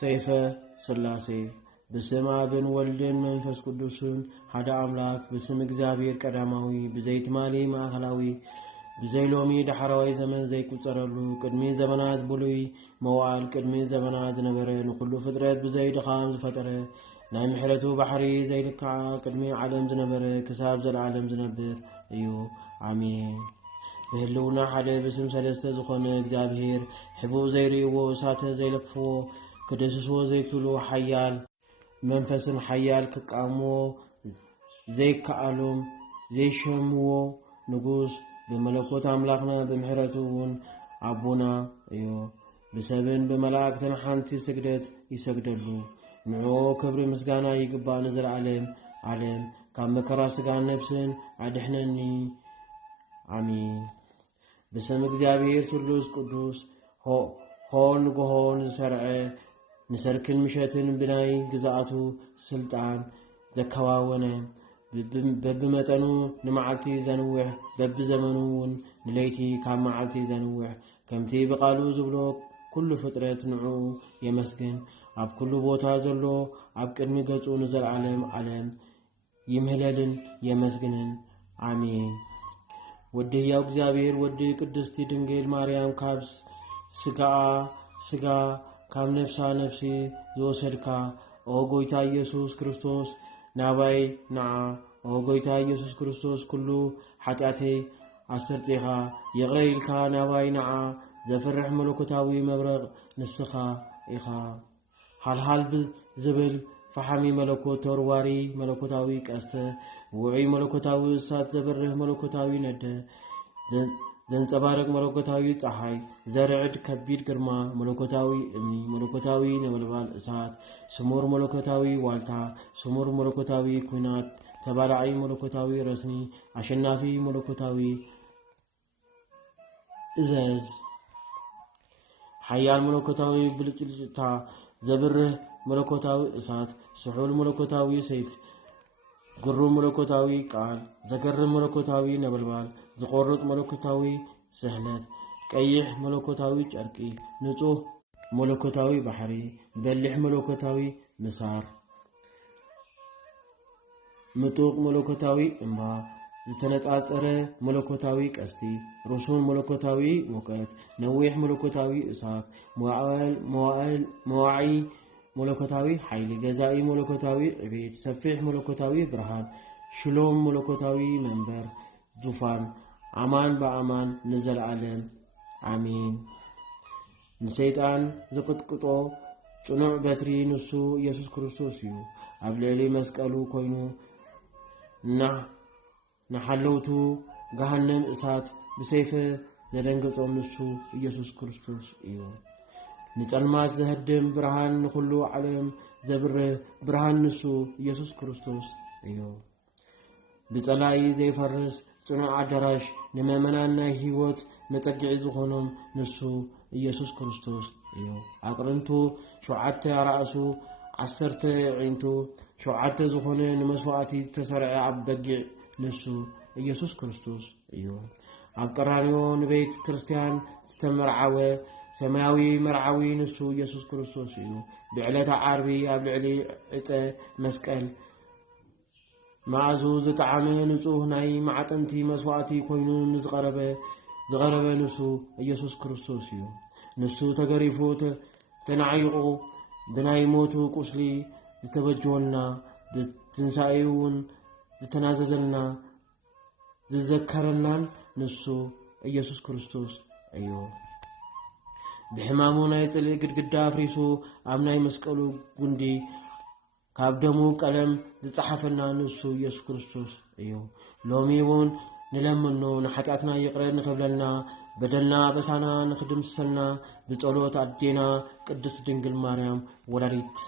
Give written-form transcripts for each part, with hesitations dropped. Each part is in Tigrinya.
سيفة سلاسي بسم آبن ولدن منفس قدسون حدا أملاك بسم اجزابير قداماوي بزيت مالي ماخلاوي بزي لومي دحراوي زمن زي كوترلو قدمي زمنات بلوي موال قدمي زمنات نبره نخلو فترات بزي دخام زفتره ناي محرتو بحري زي لكع قدمي عالم زنبره كساب زل عالم زنبر ايو آمين بهلونا حدا بسم سلسته زخونه اجزابير حبو زي ريوو ساته زي لكفو كدسسو زي كلو حيال منفسن حيال كقامو زي كالوم زي شمو نغوس بملكوت املاكنا بمحرتون ابونا ايو بسبن بملائكه حنتي سجدت يسجدلو نعو كبر مسغانا يغبا نزر عالم كم مكرا سغان نفسن ادحنني امين بسم እግዚአብሔር ثلث قدوس هون غون سرع نسركن مشتن بناي ግዛአቱ ስልጣን ዘከዋወነ በብመጠኑ ንማዓልቲ ዘንውሕ በብዘመኑን ንለይቲ ካብ ማዓልቲ ዘንውሕ ከምቲ በቃሉ ዝብሎ ኩሉ ፍጥረት ንዑ የመስግን ኣብ ኩሉ ቦታ ዘሎ ኣብ ቅድሚ ገጹ ንዘለዓለም ዓለም ይምህለልን የመስግንን አሜን ወዲ ያው እግዚአብሔር ወዲ ቅድስቲ ድንግል ማርያም ካብ ስጋ ካብ ነፍሳ ነፍሲ ዘወሰድካ ኦ ጎይታ ኢየሱስ ክርስቶስ ናባይ ናዓ ኦ ጎይታ ኢየሱስ ክርስቶስ ኩሉ ኃጢአቴ አስተርጤኻ ይግረይልካ ናባይ ናዓ ዘፍርሕ መለኮታዊ መብረቕ ንስኻ ኢኻ ሃልሃል ዝብል ፈሓሚ መለኮት ተወርዋሪ መለኮታዊ ቀስተ ውዑይ መለኮታዊ እሳት ዘበርህ መለኮታዊ ነደ ዘንጸባረቅ መለኮታዊ ፀሐይ ዘርዕድ ከቢድ ግርማ መለኮታዊ እምኒ መለኮታዊ ነበልባል እሳት ስሙር መለኮታዊ ዋልታ ስሙር መለኮታዊ ኩናት ተባላዒ መለኮታዊ ረስኒ አሸናፊ መለኮታዊ እዘዝ ሓያል መለኮታዊ ብልጭልጭታ ዘብርህ መለኮታዊ እሳት ስሑል መለኮታዊ ሰይፍ ጉሩ መለኮታዊ ቃል ዘገርም መለኮታዊ ነበልባል ዝቆርጥ መለኮታዊ ስህለት ቀይሕ መለኮታዊ ጨርቂ ንጹህ መለኮታዊ ባህሪ በልሕ መለኮታዊ ምሳር ምጡቅ መለኮታዊ እምባ ዝተነጻጸረ መለኮታዊ ቀስቲ ሩሱን መለኮታዊ ሙቀት ነዊሕ መለኮታዊ እሳት መዋዒ መለኮታዊ ኃይሊ ገዛኢ መለኮታዊ ዕቤት ሰፊሕ መለኮታዊ ብርሃን ሽሎም መለኮታዊ መንበር ዙፋን አማን በአማን ንዘለዓለም አሜን ንሰይጣን ዝቅጥቅጦ ጽኑዕ በትሪ ንሱ ኢየሱስ ክርስቶስ እዩ ኣብ ልዕሊ መስቀሉ ኮይኑ ናሓለውቱ ገሃነም እሳት ብሰይፈ ዘደንገጾም ንሱ ኢየሱስ ክርስቶስ እዩ ንጸልማት ዘህድም ብርሃን ንኩሉ ዓለም ዘብርህ ብርሃን ንሱ ኢየሱስ ክርስቶስ እዩ ብጸላይ ዘይፈርስ ጽኑዕ አዳራሽ ንመመናን ናይ ህይወት መጸጊዒ ዝኾኖም ንሱ ኢየሱስ ክርስቶስ እዩ አቅርንቱ 7 ራእሱ 10 ዒንቱ 7 ዝኾነ ንመስዋዕቲ ተሰርዐ ኣብ በጊዕ ንሱ ኢየሱስ ክርስቶስ እዩ ኣብ ቀራንዮ ንቤት ክርስቲያን ዝተመርዓወ ሰማያዊ መርዓዊ ንሱ ኢየሱስ ክርስቶስ እዩ ብዕለተ ዓርቢ ኣብ ልዕሊ ዕፀ መስቀል ማዕዙ ዝተዓመ ንጹህ ናይ ማዕጠንቲ መስዋዕቲ ኮይኑ ዝቐረበ ንሱ ኢየሱስ ክርስቶስ እዩ ንሱ ተገሪፉ ተናዒቑ ብናይ ሞቱ ቁስሊ ዝተበጀወልና ብትንሳኤውን ዝተናዘዘልና ዝዘከረናን ንሱ ኢየሱስ ክርስቶስ እዩ بحمامو ناي طلي ግድግዳ ፍሪሱ ኣብ ናይ መስቀሉ ጉንዲ ካብ ደሙ ቀለም ዝጻሐፈና ንሱ ኢየሱስ ክርስቶስ እዩ ሎሚውን ንለምኑ ንኃጢአትና ይቅረብ ንኽብለና በደልና በሳና ንኽድምሰልና ብጸሎት አዴና ቅድስት ድንግል ማርያም ወላዲት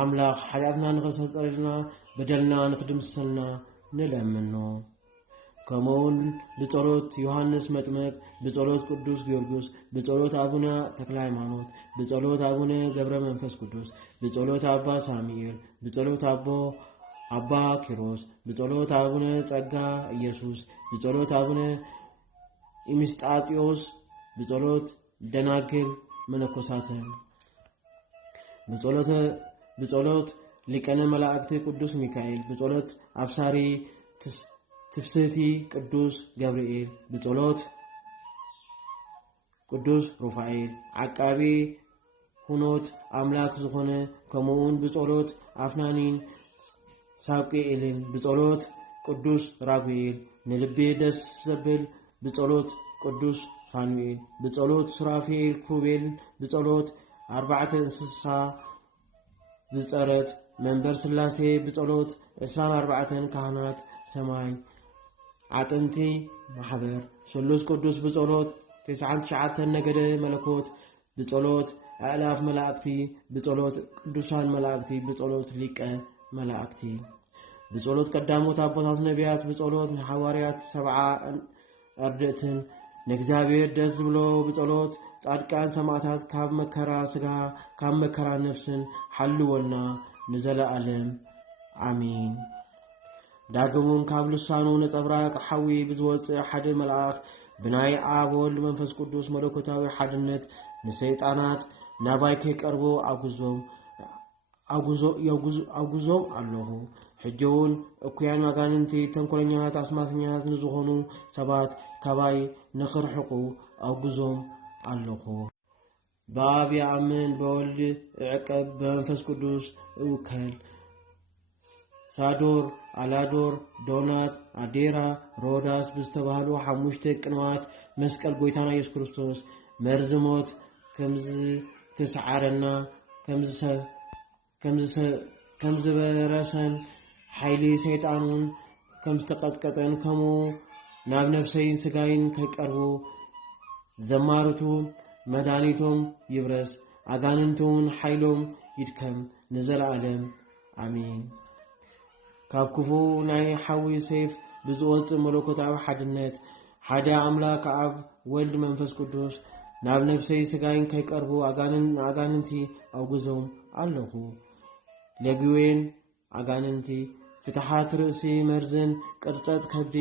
አምላክ ኃጢአትና ንኽሰጠልና በደልና ንኽድምሰልና ንለምኑ كمون بطلوت يوحنس مطمق بطلوت قدوس ጊዮርጊስ بطلوت አቡነ ተክለ ሃይማኖት بطلوت አቡነ ገብረ መንፈስ ቅዱስ بطلوت አባ ሳሙኤል بطلوت አባ ኪሮስ بطلوت አቡነ ጸጋ ኢየሱስ بطلوت አቡነ ኢምስጣጢዮስ بطلوت ደናግል መነኮሳት بصلوت لكنا ملائكة قدوس ميكائيل بصلوت أبصاري تفسيتي قدوس جبريل بصلوت قدوس رفائيل عقابي هنوت أملاك زخونة كمون بصلوت أفنانين ساقيلين بصلوت قدوس رابيل نلبي دس سبل بصلوت قدوس فانويل بصلوت سرافيل كوبيل بصلوت 4 انسسا زصرت منبر سلاسي بصلوت 24 كهنات سماي عطنتي محبر سلوس قدوس بصلوت 99 نجد ملكوت بصلوت آلاف ملائكتي بصلوت قدوسان ملائكتي بصلوت ليقة ملائكتي بصلوت قداموت أبوات نبيات بصلوت حواريات 7 أردتن نكذابير دز بلو بصلوت ጻድቃን ሰማዕታት ካብ መከራ ስጋ ካብ መከራ ነፍስን ሓልወና ንዘለዓለም አሜን። ዳግሙን ካብ ልሳኑ ነጸብራቅ ሓዊ ብዝወፅእ ሓደ መልአክ ብናይ አብ ወልድ መንፈስ ቅዱስ መለኮታዊ ሓድነት ንሰይጣናት ናባይ ከይቀርቡ አጉዞም ኣለኹ። ሕጂውን እኩያን አጋንንቲ ተንኮለኛታት አስማተኛታት ንዝኾኑ ሰባት ካባይ ንኽርሕቁ አጉዞም ኣለኹ። በአብ ይአምን በወልድ ዕቀብ በመንፈስ ቅዱስ እውከል። ሳዶር አላዶር ዶናት አዴራ ሮዳስ ብዝተባህሉ 5 ቅንዋት መስቀል ጎይታና ኢየሱስ ክርስቶስ መርዝሞት ከምዝ ተሰዓረና ከምዝበረሰን ሓይሊ ሰይጣኑን ከምዝተቀጥቀጠን ከምኡ ናብ ነፍሰይን ስጋይን ከይቀርቡ ዘማርቱ መድኃኒቶም ይብረስ አጋንንቱን ሓይሎም ይድከም ንዘለዓለም አሜን። ካብ ክፉ ናይ ሓዊ ሰይፍ ብዝወፅእ መለኮታዊ ሓድነት ሓደ አምላክ አብ ወልድ መንፈስ ቅዱስ ናብ ነፍሰይ ስጋይን ከይቀርቡ አጋንንቲ አውግዞም ኣለኹ። ለግዌን አጋንንቲ ፍትሓት ርእሲ መርዝን ቅርጸት ከብዲ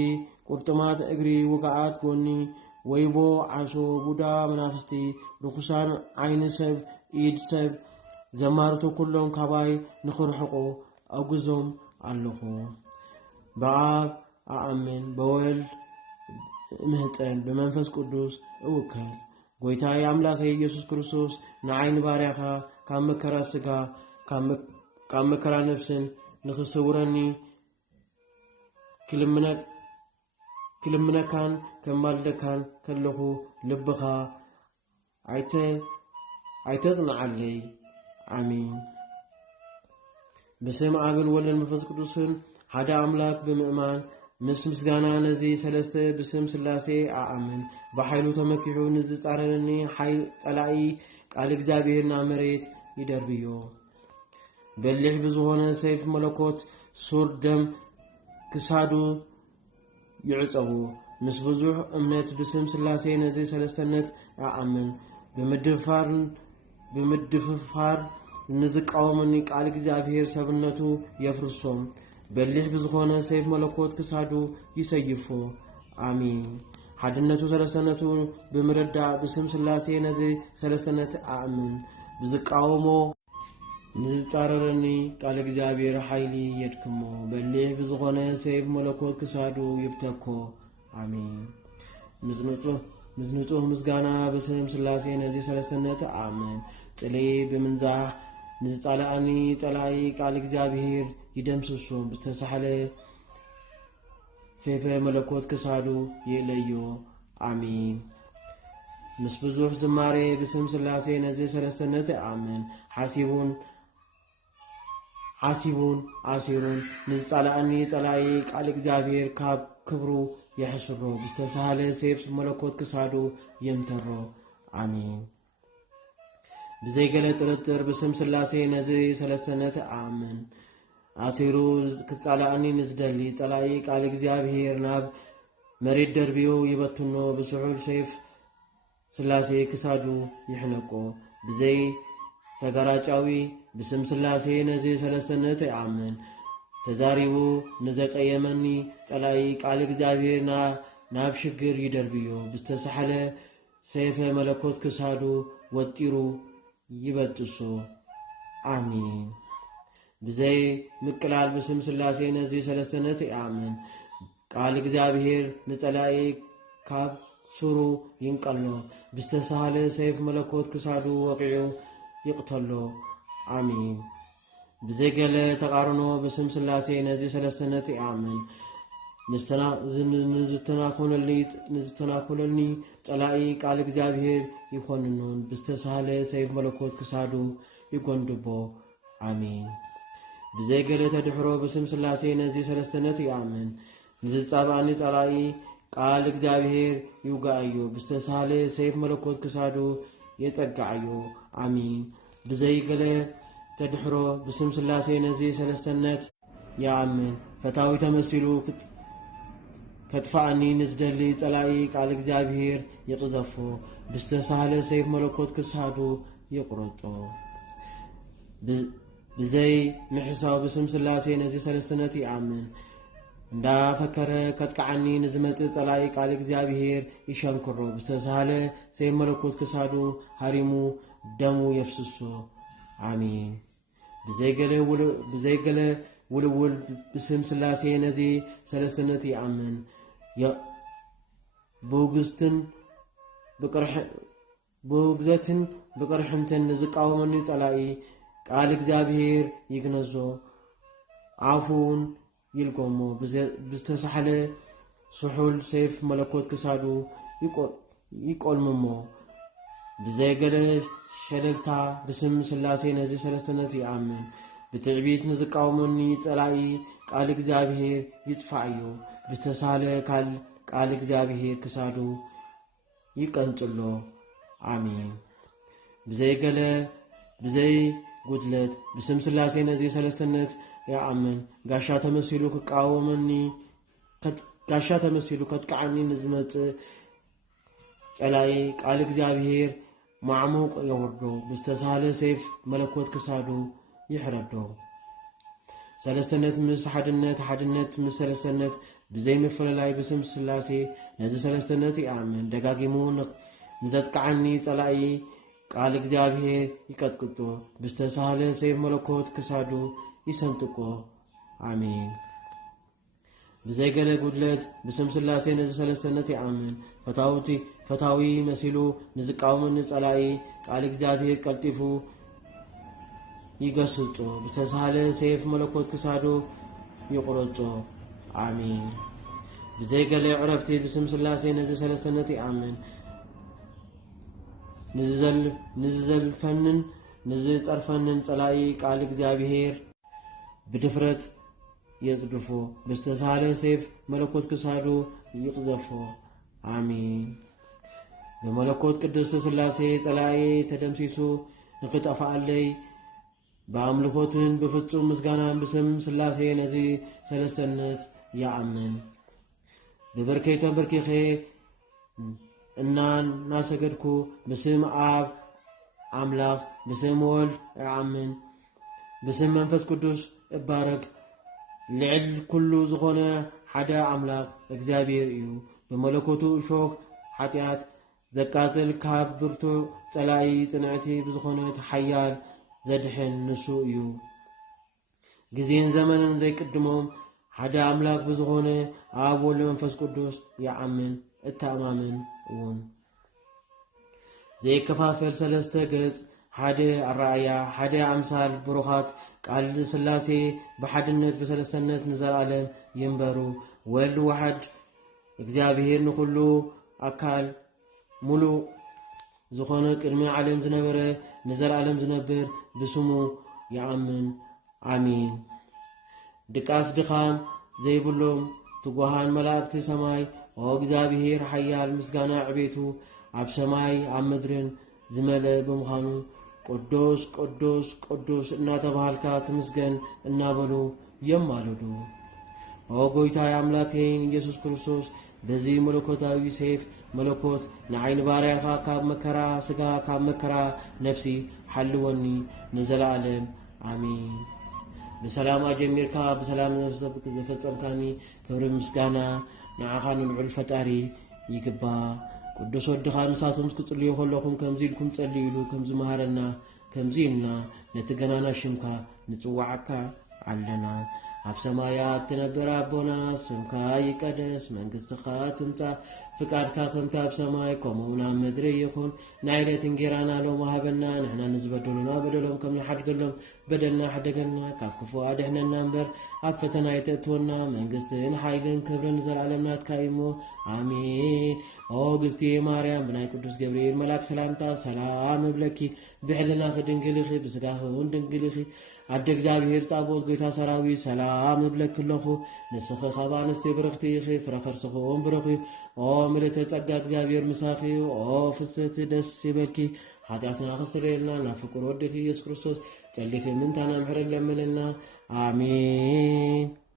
ቁርጥማት እግሪ ውግዓት ጎኒ ወይቦ ዓሶ ቡዳ መናፍስቲ ርኩሳን ዓይኒ ሰብ ኢድ ሰብ ዘማርቱ ኩሎም ካባይ ንኽርሕቁ አጉዞም ኣለኹ። በአብ አአምን በወልድ ምህፀን በመንፈስ ቅዱስ እውከል። ጎይታዬ አምላኬ ኢየሱስ ክርስቶስ ንዓይኒ ባርያኻ ካብ መከራ ስጋ ካብ መከራ ነፍስን ንኽስውረኒ ክልምነካን ከማልደካን ከለኹ ልብኻ ኣይተጽንዓለይ። አሜን። ብስም አብን ወልድን መንፈስ ቅዱስን ሓደ አምላክ ብምእማን ምስ ምስጋና ነዚ ሰለስተ ብስም ስላሴ አአምን። በኃይሉ ተመኪሑ ንዝጻረረኒ ኃይል ጸላኢ ቃል እግዚአብሔርና መሬት ይደርብዮ። በሊሕ ብዝኾነ ሰይፍ መለኮት ሱር ደም ክሳዱ ይዕጸቡ። ምስ ብዙሕ እምነት ብስም ስላሴ ነዚ ሰለስተነት አአምን። ብምድፍፋር ንዝቃወምኒ ቃል እግዚአብሔር ሰብነቱ የፍርሶም። በሊሕ ብዝኾነ ሰይፍ መለኮት ክሳዱ ይሰይፎ። አሜን። ሓድነቱ ሰለስተነቱ ብምርዳእ ብስም ስላሴ ነዚ ሰለስተነት አአምን። ብዝቃወሞ ንዝጻረረኒ ቃል እግዚአብሔር ኃይሊ የድክሞ። በሊሕ ብዝኾነ ሰይፍ መለኮት ክሳዱ ይብተኮ። አሜን። ምዝንጹህ ምስጋና ብስም ስላሴ ነዚ ሰለስተነት አአምን። ጽሌ ብምንዛህ ንዝጻልአኒ ጸላኢ ቃል እግዚአብሔር ይደምስሶ። ብዝተሳሕለ ሰይፈ መለኮት ክሳዱ ይእለዮ። አሜን። ምስ ብዙሕ ዝማሬ ብስም ስላሴ ነዚ ሰለስተነት አአምን። ሓሲቡን አሲሩን ንዝጻልአኒ ጸላኢ ቃል እግዚአብሔር ካብ ክብሩ የሕስሮ። ብዝተሳህለ ሰይፍ መለኮት ክሳዱ የምተሮ። አሜን። ብዘይገለ ጥርጥር ብስም ስላሴ ነዚ ሰለስተነት አአምን። አሲሩ ክጻልአኒ ንዝደሊ ጸላኢ ቃል እግዚአብሔር ናብ መሬት ደርቢዩ ይበትኖ። ብስሑል ሰይፍ ስላሴ ክሳዱ ይሕነቆ። ብዘይ ተጋራጫዊ ብስም ስላሴ ነዚ ሰለስተነት አአምን። ተዛሪቡ ንዘቀየመኒ ጸላኢ ቃል እግዚአብሔር ናብ ሽግር ይደርብዮ። ብዝተሳሕለ ሰይፈ መለኮት ክሳዱ ወጢሩ ይበጥሶ። آمين. بزي مقلال بسم سلاسي نزي سلستنت يأمن قال እግዚአብሔር ንጸላኢ ካብ ሱሩ ይንቀሎ ብስተሳለ ሰይፍ መለኮት ክሳዱ ወቂዑ ይቅተሎ አሚን። ብዘገለ ተቃርኖ በስም ስላሴ ነዚ ሰለስተነት ይአምን ንዝተናኮለኒ ጸላኢ ቃል እግዚአብሔር ይኮንኑን ብስተሳለ ሰይፍ መለኮት ክሳዱ ይጎንድቦ አሚን። ብዘገለ ተድሕሮ በስም ስላሴ ነዚ ሰለስተነት ይአምን ንዝጻባኒ ጸላኢ ቃል እግዚአብሔር ይውጋእዮ ብስተሳለ ሰይፍ መለኮት ክሳዱ የጸጋዕዮ አሚን። ብዘይገለ ተድሕሮ በስም ስላሴ ነዚ ሰለስተነት ይአምን ፈታዊ ተመሲሉ ከጥፋእኒ ንዝደሊ ጸላኢ ቃል እግዚአብሔር ይቅዘፎ ብስተሳለ ሰይፍ መለኮት ክሳዱ ይቁረጦ። ብዘይ ምሕሳው በስም ስላሴ ነዚ ሰለስተነት ይአምን እንዳ ፈከረ ከጥቃዓኒ ንዝመጽእ ጸላኢ ቃል እግዚአብሔር ይሸንክሮ ብስተሳለ ሰይፍ መለኮት ክሳዱ ሃሪሙ ደሙ የፍስሶ አሚን። ብዘይገለ ውልውል በስም ስላሴ ነዚ ሰለስተነት ይአምን ብውግዘትን ብቅርሕንትን ንዝቃወመኒ ጸላኢ ቃል እግዚአብሔር ይግነዞ ዓፉውን ይልጎሞ ብስተሳሕለ ስሑል ሰይፍ መለኮት ክሳዱ ይቆልምሞ። ብዘይገለ ሸለልታ በስም ስላሴ ነዚ ሰለስተነት ይአምን ብትዕቢት ንዝቃወመኒ ጸላኢ ቃል እግዚአብሔር ይጥፋዕዮ ብስተሳለ ቃል እግዚአብሔር ክሳዱ ይቀንጽሎ አሚን። ብዘይ ጉድለት በስም ስላሴ ነዚ ሰለስተነት ይአምን ጋሻ ተመሲሉ ክቃወመኒ ጋሻ ተመሲሉ ከጥቃዓኒ ንዝመጽእ ጸላኢ ቃል እግዚአብሔር ማዕሙቅ የወርዶ ብስተሳለ ሰይፍ መለኮት ክሳዱ ይሕረዶ። ሰለስተነት ምስ ሓድነት ምስ ሰለስተነት ብዘይ ምፍልላይ በስም ስላሴ ነዚ ሰለስተነት ይአምን ደጋጊሙ ንዘጥቃዓኒ ጸላኢ ቃል እግዚአብሔር ይቀጥቅጦ ብስተሳለ ሰይፍ መለኮት ክሳዱ ይሰንጥቆ አሚን። ብዘይገለ ጉድለት በስም ስላሴ ነዚ ሰለስተነት ይአምን ፈታዊ መሲሉ ንዝቃወመኒ ጸላኢ ቃል እግዚአብሔር ቀልጢፉ ይገስጾ ብስተሳለ ሰይፍ መለኮት ክሳዱ ይቁረጾ አሚን። ብዘይገለ ዕረፍቲ በስም ስላሴ ነዚ ሰለስተነት ይአምን ንዝዘልፈንን ንዝጠርፈንን ጸላኢ ቃል እግዚአብሔር ብድፍረት የጽድፎ ብስተሳለ ሰይፍ መለኮት ክሳዱ ይቅዘፎ አሚን። በመለኮት ቅድስት ስላሴ ጸላኢ ተደምሲሱ ንክጠፋአለይ በአምልኮትን በፍጹም ምስጋናን በስም ስላሴ ነዚ ሰለስተነት ይአምን በበርከይ ተንበርኪኸ ናሰገድኩ በስም አብ አምላኽ በስም ወልድ ይአምን በስም መንፈስ ቅዱስ እባረክ ልዕል ኩሉ ዝኾነ ሓደ አምላኽ እግዚአብሔር እዩ በመለኮቱ እሾህ ኃጢአት ዘቃጽል ካብ ብርቱ ጸላኢ ጽንዕቲ ብዝኾነት ሓያል ዘድሕን ንሱ እዩ። ጊዜን ዘመንን ዘይቅድሞም ሓደ አምላኽ ብዝኾነ አብ ወልድ መንፈስ ቅዱስ ይአምን እተአማምን እውን ዘይከፋፈል ሰለስተ ገጽ ሓደ አራእያ ሓደ አምሳል ብሩኻት ቃል ስላሴ በሓድነት በሰለስተነት ንዘለዓለም ይንበሩ ወልድ ዋሕድ እግዚአብሔር ንኩሉ አካል ሙሉእ ዝኾነ ቅድሚ ዓለም ዝነበረ ንዘለዓለም ዝነብር ብስሙ ይአምን አሚን። ድቃስ ድኻም ዘይብሎም ትጉሃን መላእክቲ ሰማይ እግዚአብሔር ሓያል ምስጋና ዕቤቱ ኣብ ሰማይ ኣብ ምድርን ዝመልአ ብምዃኑ ቅዱስ ቅዱስ ቅዱስ እናተባሃልካ ትምስገን እናበሉ የማልዱ። ጎይታዬ አምላኬን ኢየሱስ ክርስቶስ በዚህ መለኮታዊ ሰይፍ መለኮት ንዓይኒ ባርያኻ ካብ መከራ ስጋ ካብ መከራ ነፍሲ ሓልወኒ ንዘለዓለም አሚን። በሰላም አጀሚርካ በሰላም ዘፈጸምካኒ ክብሪ ምስጋና ንዓኻ ንልዑል ፈጣሪ ይግባ። ቅዱስ ወድኻ ንሳቶም ክጽልዩ ከለኹም ከምዚ ኢልኩም ጸልዩ ኢሉ ከምዚ መሃረና كمزينا نتجنانا شمكا نتوعكا علنا ኣብ ሰማያት ትነብር ኣቦና ስምካ ይቀደስ መንግሥትኻ ትምጻእ ፍቃድካ ከምቲ ኣብ ሰማይ ከምኡውን ኣብ ምድሪ ይኹን ናይለት እንጀራና ሎሚ ሃበና ንሕና ንዝበደሉና በደሎም ከም ንሓድገሎም በደልና ሓደገና ካብ ክፉ ኣድሕነና እምበር ኣብ ፈተና ይተእትወና መንግሥትን ሓይልን ክብርን ዘለዓለም ናትካ እሞ ኣሜን ኦ ግዝቲ ማርያም ብናይ ቅዱስ ገብርኤል መልአክ ሰላምታ ሰላም እብለኪ ብሕልና ድንግል ኢኺ ብስጋኺ እውን ድንግል ኢኺ ኣደ እግዚአብሔር ጻቦት ጌታ ሰራዊት ሰላም እብለክ ኣለኹ ንስኺ ካብ ኣንስቲ ብርኽቲ ኢኺ ፍረ ከርስኺ እውን ብሩኽ እዩ ኦ ምልዕተ ጸጋ እግዚአብሔር ምሳኺ ኦ ፍስሕቲ ደስ ይበልኪ ኃጢአትና ክስረየልና ናብ ፍቁር ወድኺ ኢየሱስ ክርስቶስ ጸሊኺ ምንታና ምሕረት ለምንና ኣሜን